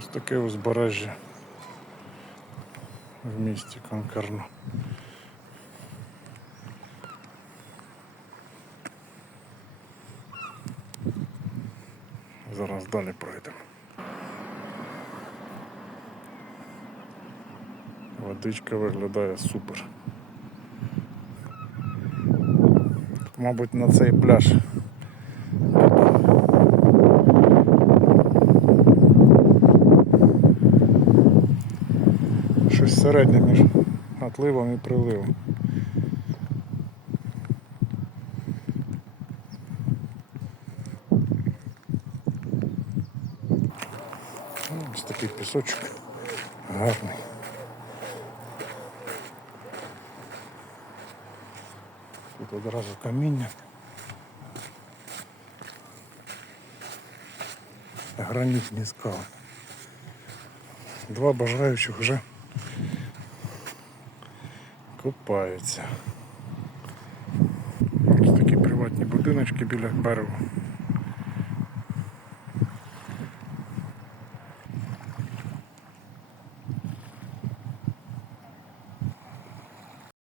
Ось таке узбережжя в місті Конкарно. Зараз далі пройдемо. Водичка виглядає супер. Мабуть, на цей пляж. Щось середнє між отливом і приливом. Ну, Ось такий пісочок гарний. Тут одразу каміння. Гранітні скали. Два бажаючих вже купаються. Ось такі приватні будиночки біля берегу.